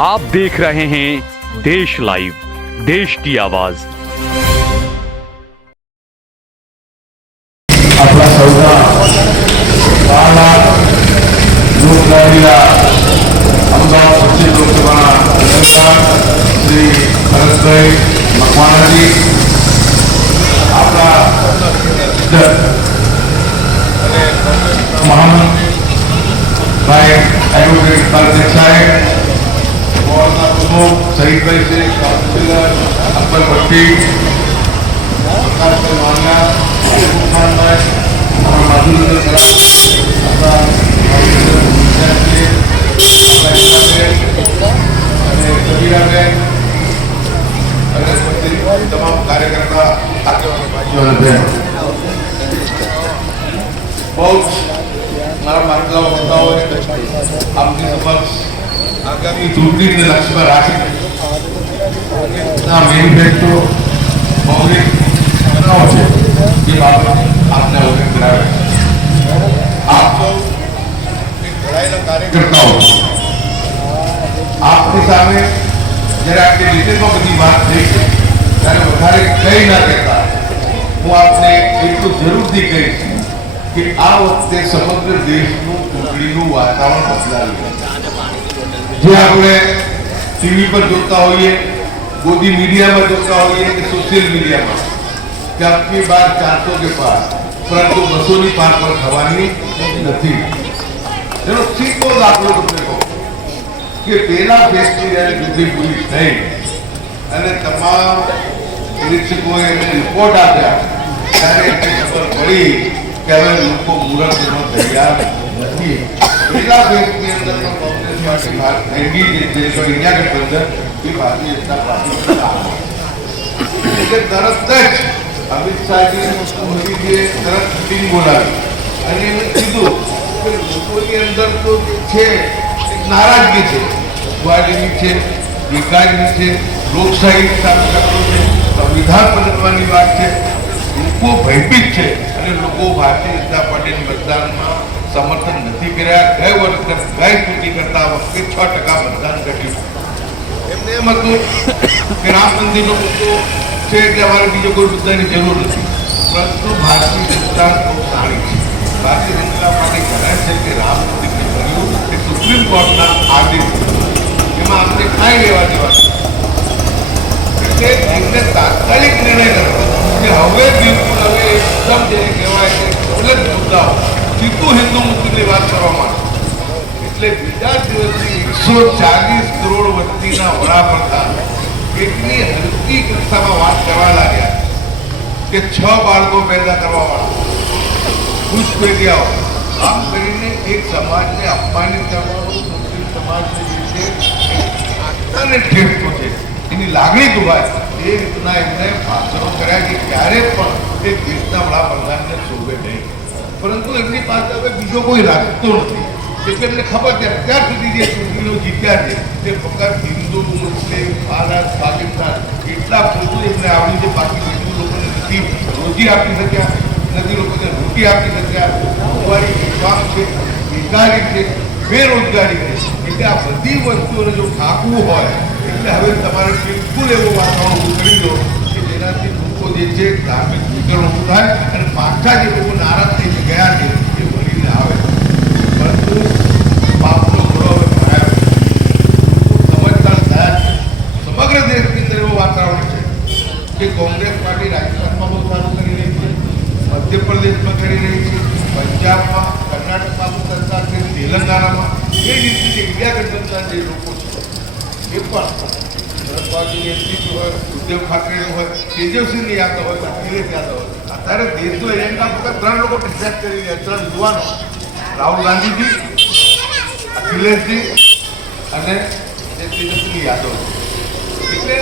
आप देख रहे हैं देश लाइव, देश की आवाज। आपला सौदा 6 लाख लोक लावलेला अमदावाद पश्चिम लोकसभा उमेदवार श्री भरतभाई मकवाणाजी, आपला महामंत्री भाई एडवोकेट कार्तिक साहेब, मोहना प्रमुख शहीद भाई से काउंसिलर अकबर भट्टी, सरकार से मान्या खान भाई और माधुरी तमाम कार्यकर्ता बहुत મારા માર્ગદર્શકો બતાવો આપની સમક્ષ આગામી ચૂંટણીને લક્ષ્ય રાખી મેનિફેસ્ટો કોંગ્રેસ બનાવો છે એ બાબત આપને અવગત કરાવે આપ સૌ લડાયેલા કાર્યકર્તાઓ આપની સામે જ્યારે આપણી ડિટેલમાં બધી વાત થઈ છે ત્યારે વધારે કંઈ ના કહેતા હું આપને એટલું જરૂરથી કહીશ કે આ વખતે સમગ્ર દેશનું ચૂંટણીનું વાતાવરણ બદલાયું જે આપણે ટીવી પર જોતા હોઈએ, મોદી મીડિયામાં જોતા હોઈએ કે સોશિયલ મીડિયામાં કે આપની બાર 400 के पार પરંતુ 200 ની પાર પર થવાની નથી। એનો સીધો દાખલો તમને કહું કે પહેલા ફેસની જ્યારે ચૂંટણી પૂરી થઈ અને તમામ નિરીક્ષકોએ એને રિપોર્ટ આપ્યા ત્યારે ખબર પડી કે હવે લોકો મુહૂર્તમાં તૈયાર નથી। પહેલા ફેસની અંદર પણ કોંગ્રેસ પાર્ટી બહાર થઈ ગઈ છે, તો ઇન્ડિયા ગઠબંધન એ ભારતીય જનતા પાર્ટી એટલે તરત જ અમિત શાહજી મોદીજીએ તરત મિટિંગ બોલાવી અને એમને કીધું કે લોકોની અંદર તો છે એક નારાજગી છે, ગુવાહાટીની છે, વિકાસની છે, લોકશાહી સામે ખતરો છે, સંવિધાન બદલવાની વાત છે, લોકો ભયભીત છે અને લોકો ભારતીય જનતા પાર્ટીના મતદાનમાં સમર્થન નથી કર્યા। ગઈ ચૂંટણી કરતા વખતે 6% મતદાન ઘટ્યું। એમને એમ હતું કે રામ મંદિરનો મુદ્દો છે એટલે અમારે બીજો કોઈ મુદ્દાની જરૂર નથી, પરંતુ ભારતીય જનતા બહુ સારી છે। ભારતીય જનતા પાર્ટી કહે છે કે રામ મંદિરને કર્યું એ સુપ્રીમ કોર્ટના આદેશ, એમાં આપણે કાંઈ લેવા દેવા એટલે એમને તાત્કાલિક નિર્ણય કરવો કે હવે બિલકુલ હવે એકદમ જેને કહેવાય કે દોલત મુદ્દાઓ સીધું હિન્દુ મુસ્લિમની વાત કરવામાં એટલે બીજા દિવસથી 140 કરોડ વસ્તીના વડાપ્રધાન એટલી હલકી કક્ષામાં વાત કરવા લાગ્યા કે 6 બાળકો પેદા કરવાવાળા ખુશ પેઢીઓ આમ કરીને એક સમાજને અપમાનિત કરવાનું મુસ્લિમ સમાજને જે છે આસ્થાને ઠેસ પહોંચે એની લાગણી દુભાય એ રીતના એમને ભાષણો કર્યા કે ક્યારે પણ એ દેશના વડાપ્રધાનને શોભે નહીં, પરંતુ એમની પાસે હવે બીજો કોઈ રાખતો નથી એટલે એમને ખબર છે અત્યાર સુધી જે ચૂંટણીઓ જીત્યા છે તે ફક્ત હિન્દુ, મુસ્લિમ, ભારત, પાકિસ્તાન એટલા પૂરતું એમને આવડ્યું છે, બાકી હિન્દુ લોકોને નથી રોજી આપી શક્યા, નથી લોકોને રોટી આપી શક્યા, મોંઘવારી વિશ્વાસ છે, બેકારી છે, બેરોજગારી છે, એટલે આ બધી વસ્તુઓને જો ઠાકવું હોય એટલે હવે તમારે બિલકુલ એવો વાતાવરણ ઊભું કરી દો કે જેનાથી લોકો જે છે ધાર્મિક વિકરણ ઊભું થાય અને પાછા જે લોકો નારાજ થઈ ગયા છે એ વળીને આવે, પરંતુ બાપનો ઘોડો હવે ભરાયો સમજદાર થયા છે। સમગ્ર દેશની અંદર એવું વાતાવરણ છે કે કોંગ્રેસ પાર્ટી રાજસ્થાનમાં બહુ સારું કરી રહી છે, મધ્યપ્રદેશમાં કરી રહી છે, પંજાબમાં, કર્ણાટકમાં બહુ સરકાર છે, તેલંગાણામાં એ જ રીતે જે ઇન્ડિયા ગઠબંધન જે લોકો છે એ પણ શરદબાબુની એમપી હોય, ઉદ્ધવ ઠાકરેનું હોય, તેજસ્વીની યાદવ હોય, અખિલેશ યાદવ હોય, અત્યારે દેશનો એજન્ડા ફક્ત 3 લોકો ડિસાઇડ કરી રહ્યા, 3 યુવાનો રાહુલ ગાંધીજી, અખિલેશજી અને તેજસ્વી યાદવ। એટલે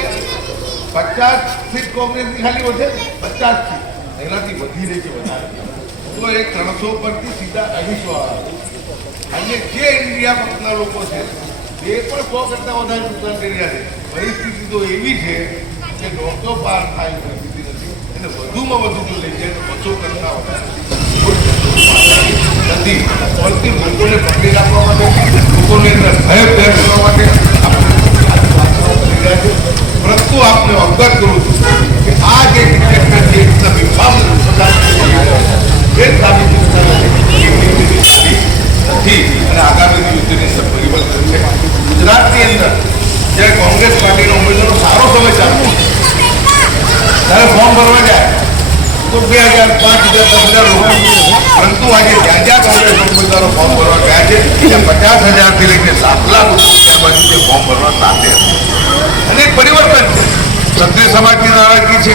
50 સીટ કોંગ્રેસની ખાલી વધે, 50 સીટ એનાથી વધી રહી છે વધારે, તો એ 300 પરથી સીધા 250 આવે અને જે ઇન્ડિયા પક્ષના લોકો છે એ પણ 100 કરતાં વધારે નુકસાન કરી રહ્યા છે। પરિસ્થિતિ તો એવી છે કે 900 પાર થાય પરિસ્થિતિ નથી, એટલે વધુમાં વધુ જો લઈ જાય તો 200 કરતાં વધારે નથી, લોકોને પકડી રાખવા માટે, લોકોને અંદર ભય કરવા માટે પરંતુ આપને અવગત કરું છું કે આ જે ડિક્ટેટર છે એના વિભાગ એ સાબિત નથી અને આગામી દિવસોની અંદર પરિવર્તન છે. ગુજરાતની અંદર જ્યારે કોંગ્રેસ પાર્ટીનો ઉમેદવારો સારો સમય ચાલતો ત્યારે ફોર્મ ભરવા જાય તો 2000, 5000, 10,000 લોકો, પરંતુ આજે જ્યાં જ્યાં કોંગ્રેસ ઉમેદવારો ફોર્મ ભરવા ગયા છે ત્યાં 50,000 થી લઈને 7 લાખ રૂપિયા બાજુ જે ફોર્મ ભરવા સાથે અને એક પરિવર્તન છે. ક્ષત્રિય સમાજની નારાજગી છે,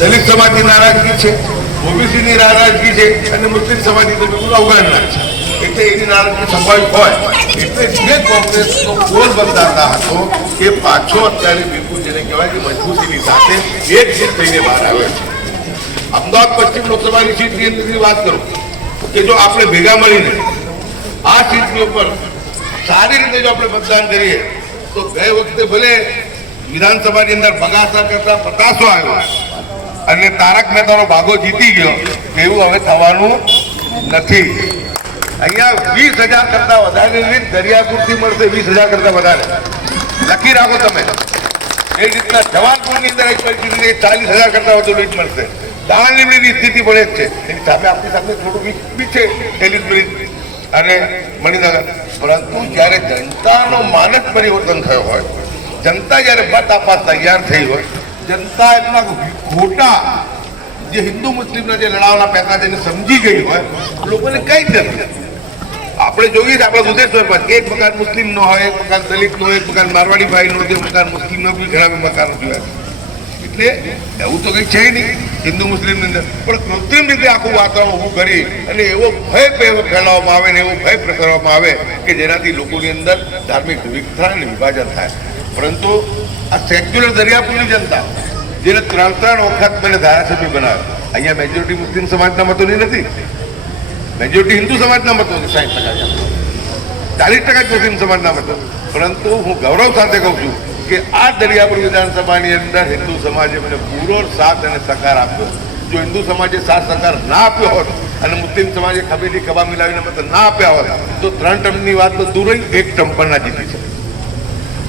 દલિત સમાજની નારાજગી છે, ઓબીસીની નારાજગી છે અને મુસ્લિમ સમાજની તો બિલકુલ અવગણના છે. એટલે એની નારાજગી સ્વાભાવિક હોય એટલે જે કોંગ્રેસનો ગોલ બંધાતા હતો એ પાછો અત્યારે બિલકુલ જેને કહેવાય કે મજબૂતીની સાથે એક જીત થઈને બહાર આવે છે. અમદાવાદ પશ્ચિમ લોકસભાની સીટની અંદરની વાત કરું કે જો આપણે ભેગા મળીને આ સીટની ઉપર સારી રીતે જો આપણે મતદાન કરીએ તો ગઈ વખતે ભલે વિધાનસભાની અંદર બગાસા કરતા પતાસો આવ્યો અને તારક મહેતાનો ભાગો જીતી ગયો, એવું હવે થવાનું નથી. અહીંયા 20,000 કરતા વધારેની દરિયાપુરથી મળશે, 20,000 કરતા વધારે લખી રાખો તમે. એ રીતના જવાનપુરની અંદર 40,000 કરતા વધુ લીડ મળશે. દાણલીમડીની સ્થિતિ પણ એક છે, એની સામે આપણી સામે થોડું બી છે એલિઝબેથ અને મણિનગર. પરંતુ જ્યારે જનતાનો માનસ પરિવર્તન થયો હોય, જનતા જ્યારે મત આપવા તૈયાર થઈ હોય, જનતા એમના ખોટા જે હિન્દુ મુસ્લિમના જે લડાવના પેટા જેને સમજી ગઈ હોય, લોકોને કઈ જ નથી. આપણે જોઈએ છે આપણા દુધેશ્વરમાં એક મકાન મુસ્લિમનો હોય, એક મકાન દલિતનો હોય, એક મકાન મારવાડી ભાઈનો, એક મકાન મુસ્લિમનો બી ઘણા મકાનો જોયા છે. એટલે એવું તો કંઈ છે નહીં હિન્દુ મુસ્લિમની અંદર, પણ કૃત્રિમ રીતે આખું વાતાવરણ ઊભું કરી અને એવો ભય ફેલાવવામાં આવે ને એવો ભય પ્રસરવામાં આવે કે જેનાથી લોકોની અંદર ધાર્મિક વિવિધતા અને વિભાજન થાય. પરંતુ આ સેક્યુલર દરિયાપુરની જનતા જેને 3 વખત મને ધારાસભ્ય બનાવ્યો, અહીંયા મેજોરિટી મુસ્લિમ સમાજના મતોની નથી, મેજોરિટી હિન્દુ સમાજના મતો 60%, 40% મુસ્લિમ સમાજના મતો. પરંતુ હું ગૌરવ સાથે કહું છું કે આ દરિયાપુર વિધાનસભાની અંદર હિન્દુ સમાજે મને પૂરો સાથ અને સહકાર આપ્યો. જો હિન્દુ સમાજે સાથ સહકાર ના આપ્યો હોત અને મુસ્લિમ સમાજે ખભેથી ખભા મિલાવીને મત ના આપ્યા હોત તો 3 ટર્મની વાત તો દૂર રહી, 1 ટર્મ પણ ના જીતી છે.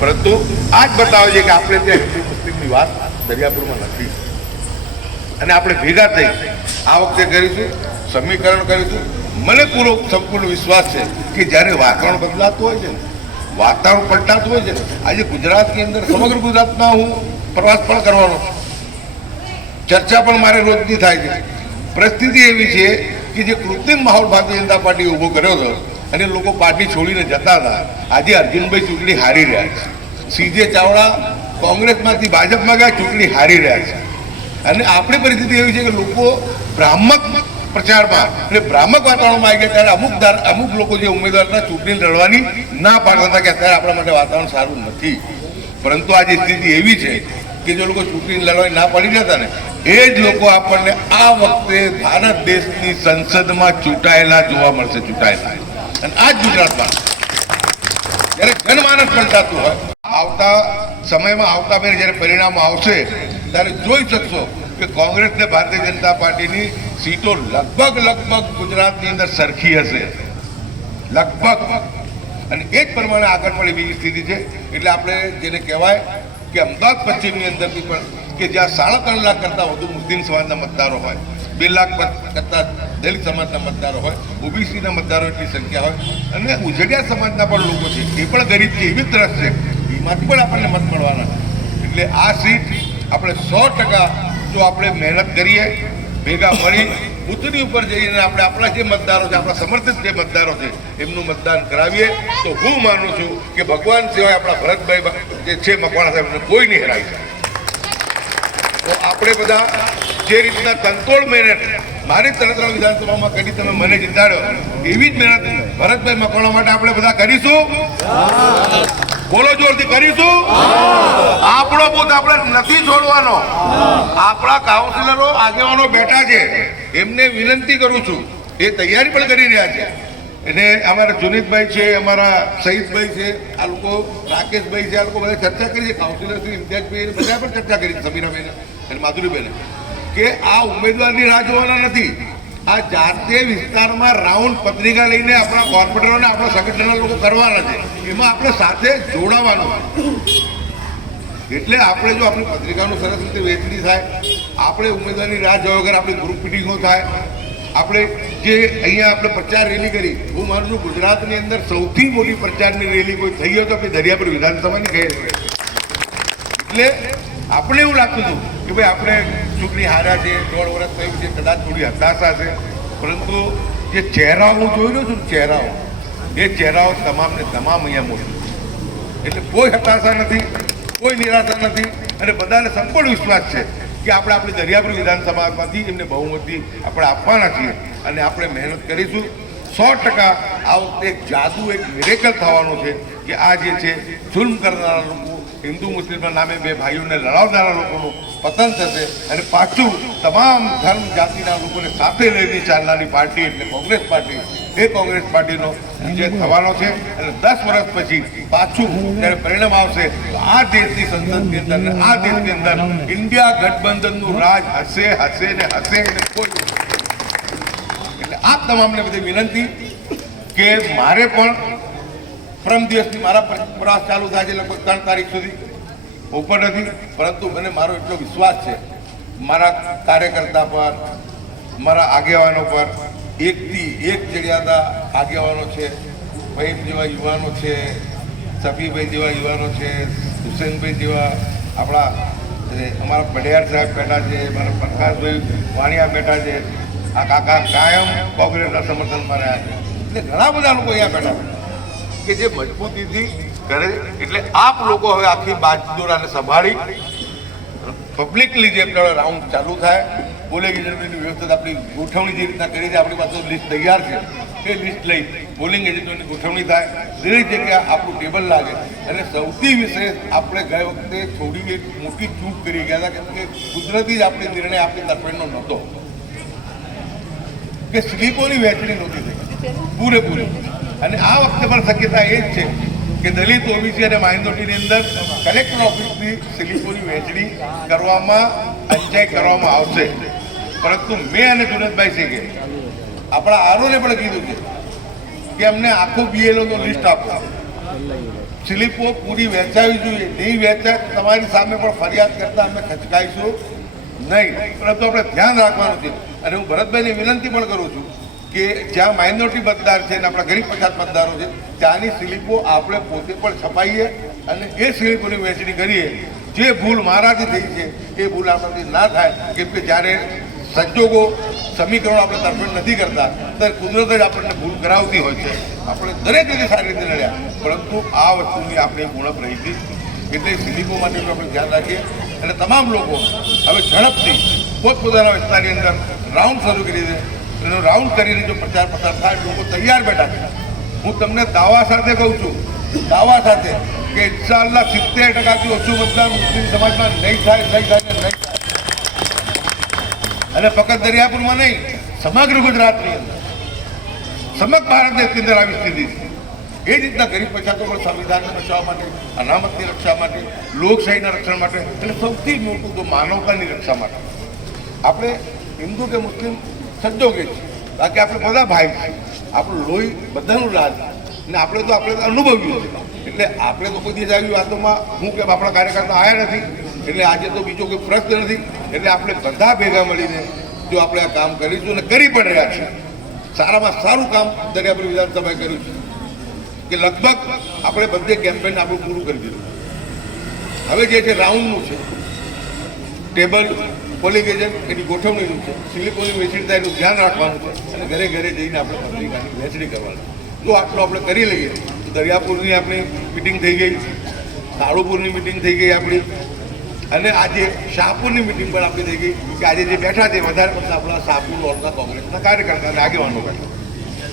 પરંતુ આ જ બતાવે છે કે આપણે ત્યાં હિન્દુ મુસ્લિમની વાત દરિયાપુરમાં નથી અને આપણે ભેગા થઈ આ વખતે કરીશું, સમીકરણ કરીશું. મને પૂરો સંપૂર્ણ વિશ્વાસ છે કે જ્યારે વાતાવરણ બદલાતું હોય છે ને, વાતાવરણ પલટાતું હોય છે, આજે ગુજરાતની અંદર સમગ્ર ગુજરાતમાં હું પ્રવાસ પણ કરવાનો છું, ચર્ચા પણ મારે રોજની થાય છે. પરિસ્થિતિ એવી છે કે જે કૃત્રિમ માહોલ ભારતીય જનતા પાર્ટી ઊભો કર્યો હતો અને લોકો પાર્ટી છોડીને જતા હતા, આજે અર્જુનભાઈ ચૂંટણી હારી રહ્યા છે, સીજે ચાવડા કોંગ્રેસમાંથી ભાજપમાં ગયા, ચૂંટણી હારી રહ્યા છે. અને આપણી પરિસ્થિતિ એવી છે કે લોકો ભ્રામક પ્રચારમાં અને ભ્રામક વાતાવરણમાં આવી ગયા ત્યારે અમુક લોકો જે ઉમેદવારના ચૂંટણી લડવાની ના પાડતા હતા કે અત્યારે આપણા માટે વાતાવરણ સારું નથી. પરંતુ આજે સ્થિતિ એવી છે કે જે લોકો ચૂંટણી લડવાની ના પાડી જતા ને એ જ લોકો આપણને આ વખતે ભારત દેશની સંસદમાં ચૂંટાયેલા જોવા મળશે, ચૂંટાયેલા. અને આ જ ગુજરાતમાં જ્યારે જનમાનસ પલટાતું હોય, આવતા સમયમાં આવતા મહિને જ્યારે પરિણામો આવશે ત્યારે જોઈ શકશો કે કોંગ્રેસ ને ભારતીય જનતા પાર્ટીની સીટો લગભગ ગુજરાતની અંદર સરખી હશે, લગભગ. અને એ જ પ્રમાણે આગળ પણ એવી સ્થિતિ છે. એટલે આપણે જેને કહેવાય કે અમદાવાદ પશ્ચિમની અંદરથી પણ કે જ્યાં 3.5 લાખ કરતાં વધુ મુસ્લિમ સમાજના મતદારો હોય, 2 લાખ કરતાં દલિત સમાજના મતદારો હોય, ઓબીસીના મતદારો એટલી સંખ્યા હોય અને ઉજળિયા સમાજના પણ લોકો છે, એ પણ ગરીબ છે, એવી તરફ છે, એમાંથી પણ આપણને મત મળવાના. એટલે આ સીટ આપણે 100% જો આપણે મહેનત કરીએ, ભેગા મળી બુથની ઉપર જઈને આપણે આપણા જે મતદારો છે, આપણા સમર્થિત જે મતદારો છે એમનું મતદાન કરાવીએ તો હું માનું છું કે ભગવાન સિવાય આપણા ભરતભાઈ જે છે મકવાણા સાહેબ કોઈ નહીં હરાવી શકે. તો આપણે બધા જે રીતના તનતોડ મહેનત મારી 3 વિધાનસભામાં કરી તમે મને જીતાડ્યો, એવી જ મહેનત ભરતભાઈ મકવાણા માટે આપણે બધા કરીશું. બોલો જોરથી, કરીશું. આપણો બુથ આપણે નથી છોડવાનો. આપણા કાઉન્સિલરો આગેવાનો બેઠા છે, એમને વિનંતી કરું છું, એ તૈયારી પણ કરી રહ્યા છે. એટલે અમારા જુનીદભાઈ છે, અમારા શહીદભાઈ છે, આ લોકો રાકેશભાઈ છે, આ લોકો બધા ચર્ચા કરી છે, કાઉન્સિલર શ્રી ઇમ્તિયાઝભાઈ બધા પણ ચર્ચા કરી છે, સમીરાબેન અને માધુરીબેન, કે આ ઉમેદવારની રાહ જોવાના નથી. આ જાતે વિસ્તારમાં રાઉન્ડ પત્રિકા લઈને આપણા કોર્પોરેટરોને આપણા સંગઠનના લોકો કરવાના છે, એમાં આપણે સાથે જોડાવાનું. એટલે આપણે જો આપણી પત્રિકાનું સરસ રીતે વેચણી થાય, આપણે ઉમેદવારની રાહ જોયા વગર આપણી ગ્રુપ મિટિંગો થાય, આપણે જે અહીંયા આપણે પ્રચાર રેલી કરી, હું માનું છું ગુજરાતની અંદર સૌથી મોટી પ્રચારની રેલી કોઈ થઈ હોય તો આપણી દરિયાપુર વિધાનસભાની ગઈ રહે. એટલે આપણે એવું લાગતું હતું કે ભાઈ આપણે ચૂંટણી હાર્યા છે, 1.5 વર્ષ થયું છે, કદાચ થોડી હતાશા છે, પરંતુ જે ચહેરાઓ હું જોઈ રહ્યો છું, ચહેરાઓ એ ચહેરાઓ તમામને તમામ અહીંયા મોટી. એટલે કોઈ હતાશા નથી, કોઈ નિરાશા નથી અને બધાને સંપૂર્ણ વિશ્વાસ છે કે આપણે આપણી દરિયાપુર વિધાનસભામાંથી એમને બહુમતી આપણે આપવાના છીએ અને આપણે મહેનત કરીશું. 100% આ વખતે એક જાદુ, એક મિરેકલ થવાનો છે કે આ જે છે જુલ્મ કરનારા લોકો, હિન્દુ મુસ્લિમના નામે બે ભાઈઓને લડાવનારા લોકોનું પતન થશે અને પાછું તમામ ધર્મ જાતિના લોકોને સાથે લઈને ચાલનારી પાર્ટી એટલે કોંગ્રેસ પાર્ટી, એ કોંગ્રેસ પાર્ટીનો વિજય થવાનો છે. અને 10 વર્ષ પછી પાછું જ્યારે પરિણામ આવશે તો આ દેશની સંસદની અંદર અને આ દેશની અંદર ઇન્ડિયા ગઠબંધનનું રાજ હશે હશે ને હશે ને કોઈ. એટલે આપ તમામને બધી વિનંતી કે મારે પણ પરમ દિવસથી મારા પ્રવાસ ચાલુ થાય છે, લગભગ 3 તારીખ સુધી ઉપર નથી, પરંતુ મને મારો એટલો વિશ્વાસ છે મારા કાર્યકર્તા પર, મારા આગેવાનો પર. એકથી એક જગ્યાના આગેવાનો છે, ભાઈ જેવા યુવાનો છે, સફીભાઈ જેવા યુવાનો છે, હુસેનભાઈ જેવા આપણા અમારા પડિયાર સાહેબ બેઠા છે, મારા પ્રકાશભાઈ વાણિયા બેઠા છે, આ કાકા કાયમ કોંગ્રેસના સમર્થનમાં રહ્યા છે. એટલે ઘણા બધા લોકો અહીંયા બેઠા કે જે મજબૂતીથી કરે. એટલે આપ લોકો હવે આખી બાજદોરાને સંભાળી પબ્લિકલી જે રાઉન્ડ ચાલુ થાય, પોલિંગ એજન્ટોની વ્યવસ્થા આપણી ગોઠવણી જે રીતના કરી છે, આપણી પાસે લિસ્ટ તૈયાર છે, એ લિસ્ટ લઈ પોલિંગ એજન્ટોની ગોઠવણી થાય, દરેક જગ્યાએ આપણું ટેબલ લાગે. અને સૌથી વિશેષ આપણે ગઈ વખતે થોડી એક મોટી ચૂક કરી ગયા હતા કે કુદરતી જ આપણે નિર્ણય આપણી તરફેણનો નહોતો કે સ્લીપોની વહેંચણી નહોતી થઈ પૂરેપૂરી. અને આ વખતે પણ શક્યતા એ જ છે કે દલિત, ઓબીસી અને માઇનોરિટીની અંદર કલેક્ટર ઓફિસની સ્લીપોની વહેંચણી કરવામાં અંચાઈ કરવામાં આવશે. પરંતુ મેં અને જુનેદભાઈ સિંઘે આપણા આરોને પણ કીધું છે કે અમને આખું બીએલઓનો લિસ્ટ આપો, સ્લીપો પૂરી વહેંચાવી જોઈએ, નહીં વહેંચાય તમારી સામે પણ ફરિયાદ કરતા અમે ખચકાઈશું નહીં. પરંતુ આપણે ધ્યાન રાખવાનું છે. અને હું ભરતભાઈને વિનંતી પણ કરું છું કે જ્યાં માઇનોરિટી મતદાર છે અને આપણા ગરીબ પછાત મતદારો છે, ત્યાંની સ્લીપો આપણે પોતે પણ છપાઈએ અને એ સ્લીપોની વહેંચણી કરીએ. જે ભૂલ મારાથી થઈ છે એ ભૂલ આપણાથી ના થાય, કેમ કે જ્યારે સંજોગો સમીકરણો આપણે તરફેણ નથી કરતા ત્યારે કુદરત જ આપણને ભૂલ કરાવતી હોય છે. આપણે દરેક રીતે સારી રીતે લડ્યા, પરંતુ આ વસ્તુની આપણે ઉણપ રહી હતી. એટલે સ્લીપો માટે આપણે ધ્યાન રાખીએ અને તમામ લોકો હવે ઝડપથી પોતપોતાના વિસ્તારની અંદર રાઉન્ડ શરૂ કરી દે. એનો રાઉન્ડ કરીને જો પ્રચાર પ્રસાર થાય, લોકો તૈયાર બેઠા છે. હું તમને દાવા સાથે કહું છું, દાવા સાથે કે ઇન્શાઅલ્લાહ 70%થી ઓછું મતદાન મુસ્લિમ સમાજમાં નહીં થાય, નહીં થાય ને નહીં થાય. અને ફક્ત દરિયાપુરમાં નહીં, સમગ્ર ગુજરાતની અંદર, સમગ્ર ભારત દેશની અંદર આવી સ્થિતિ છે. એ જ રીતના ગરીબ પછાતો પણ સંવિધાનને બચાવવા માટે, અનામતની રક્ષા માટે, લોકશાહીના રક્ષણ માટે અને સૌથી મોટું તો માનવતાની રક્ષા માટે આપણે હિન્દુ કે મુસ્લિમ સંજોગે છે. બાકી આપણે બધા ભાઈ છીએ, આપણું લોહી બધાનું રાજ અને આપણે તો અનુભવ્યું છે. એટલે આપણે તો કોઈ દિવસ આવી વાતોમાં હું કે આપણા કાર્યકર્તા આવ્યા નથી, એટલે આજે તો બીજો કોઈ પ્રશ્ન નથી. એટલે આપણે બધા ભેગા મળીને જો આપણે આ કામ કરીશું અને કરી પણ રહ્યા છીએ, સારામાં સારું કામ દરિયાપુર વિધાનસભાએ કર્યું છે કે લગભગ આપણે બધે કેમ્પેન આપણું પૂરું કરી દીધું. હવે જે છે રાઉન્ડનું છે, ટેબલ પોલિંગ એજન્ટ એની ગોઠવણીનું છે, સ્લીપોની વહેંચણી થાય એનું ધ્યાન રાખવાનું છે અને ઘરે ઘરે જઈને આપણે પત્રિકાની વહેંચણી કરવાની. જો આટલું આપણે કરી લઈએ તો દરિયાપુરની આપણી મિટિંગ થઈ ગઈ, કાળુપુરની મિટિંગ થઈ ગઈ આપણી, અને આજે શાહપુરની મિટિંગ પણ આપણી થઈ ગઈ કે આજે જે બેઠા છે વધારે પડતા આપણા શાહપુર નોર્થના કોંગ્રેસના કાર્યકર્તા અને આગેવાનો બેઠા.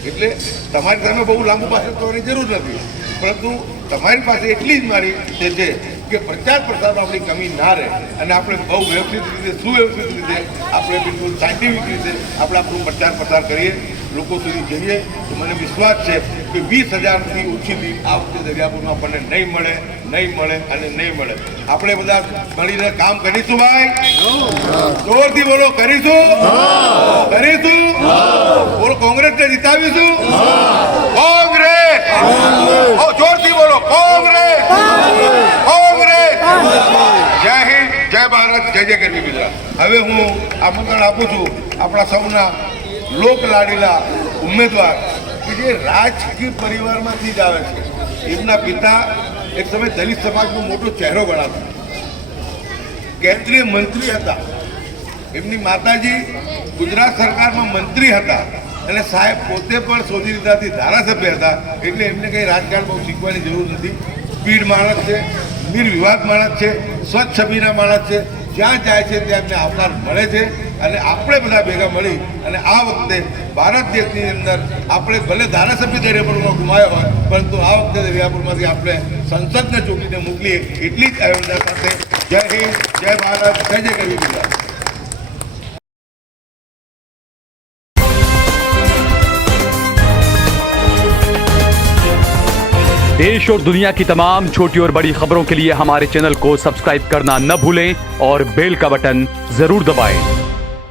એટલે તમારી સામે બહુ લાંબુ ભાષણ કરવાની જરૂર નથી, પરંતુ તમારી પાસે એટલી જ મારી છે કે પ્રચાર પ્રસારમાં આપણી કમી ના રહે અને આપણે બહુ વ્યવસ્થિત રીતે, સુવ્યવસ્થિત રીતે, આપણે બિલકુલ સાયન્ટિફિક રીતે આપણે આપણું પ્રચાર પ્રસાર કરીએ, લોકો સુધી જઈએ. તો મને વિશ્વાસ છે કે 20,000થી ઓછી લીડ આ વખતે દરિયાપુરમાં આપણને નહીં મળે અને નહીં મળે. આપણે બધા મળીને કામ કરીશું ભાઈ, જોરથી બોલો, કરીશું. બોલો, કોંગ્રેસને જીતાવીશું. કોંગ્રેસ, જોરથી બોલો, કોંગ્રેસ. જય કરવી ગુજરાત. હવે હું આમંત્રણ આપું છું આપણા સૌના લોક લાડીલા ઉમેદવાર કે જે રાજકીય પરિવારમાંથી જ આવે છે. એમના પિતા એક સમય દલિત સમાજનો મોટો ચહેરો ગણાતા, કેન્દ્રીય મંત્રી હતા. એમની માતાજી ગુજરાત સરકારમાં મંત્રી હતા અને સાહેબ પોતે પણ સોજી રીતાથી ધારાસભ્ય હતા. એટલે એમને કંઈ રાજકારણ બહુ શીખવાની જરૂર નથી. સ્પીડ માણસ છે, નિર્વિવાદ માણસ છે, સ્વચ્છ છબીના માણસ છે. જ્યાં જાય છે ત્યાં એમને આવકાર મળે છે. અને આપણે બધા ભેગા મળી અને આ વખતે ભારત દેશની અંદર આપણે ભલે ધારાસભ્ય દરિયાપુરમાં ગુમાયો હોય, પરંતુ આ વખતે દરિયાપુરમાંથી આપણે સંસદને ચૂંટીને મોકલીએ એટલી જ આયોજના સાથે જય હિન્દ, જય ભારત, જય જય કરવી ગુજરાત. देश और दुनिया की तमाम छोटी और बड़ी खबरों के लिए हमारे चैनल को सब्सक्राइब करना न भूलें और बेल का बटन जरूर दबाएं।